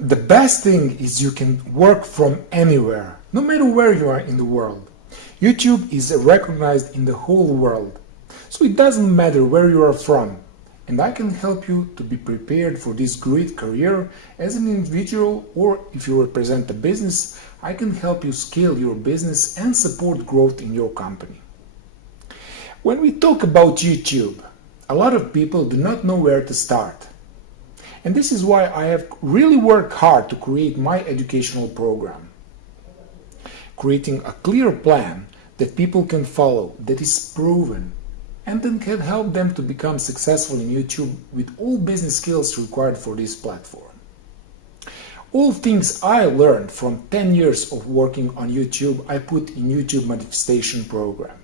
The best thing is you can work from anywhere, no matter where you are in the world. YouTube is recognized in the whole world, so it doesn't matter where you are from, and I can help you to be prepared for this great career as an individual, or if you represent a business, I can help you scale your business and support growth in your company. When we talk about YouTube, a lot of people do not know where to start. And this is why I have really worked hard to create my educational program. Creating a clear plan that people can follow, that is proven, and then can help them to become successful in YouTube with all business skills required for this platform. All things I learned from 10 years of working on YouTube, I put in YouTube Manifestation Program.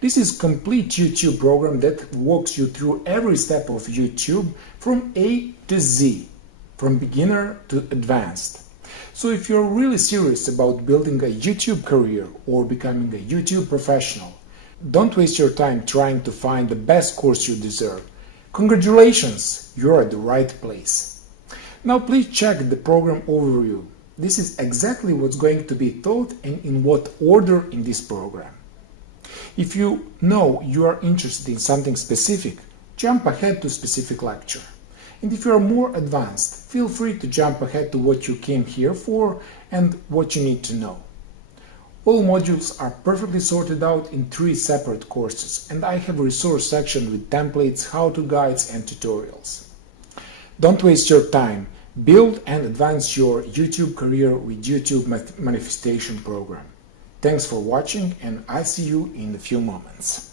This is a complete YouTube program that walks you through every step of YouTube from A to Z, from beginner to advanced. So if you're really serious about building a YouTube career or becoming a YouTube professional, don't waste your time trying to find the best course you deserve. Congratulations, you're at the right place. Now please check the program overview. This is exactly what's going to be taught and in what order in this program. If you know you are interested in something specific, jump ahead to a specific lecture. And if you are more advanced, feel free to jump ahead to what you came here for and what you need to know. All modules are perfectly sorted out in 3 separate courses, and I have a resource section with templates, how-to guides and tutorials. Don't waste your time. Build and advance your YouTube career with YouTube Manifestation Program. Thanks for watching, and I'll see you in a few moments.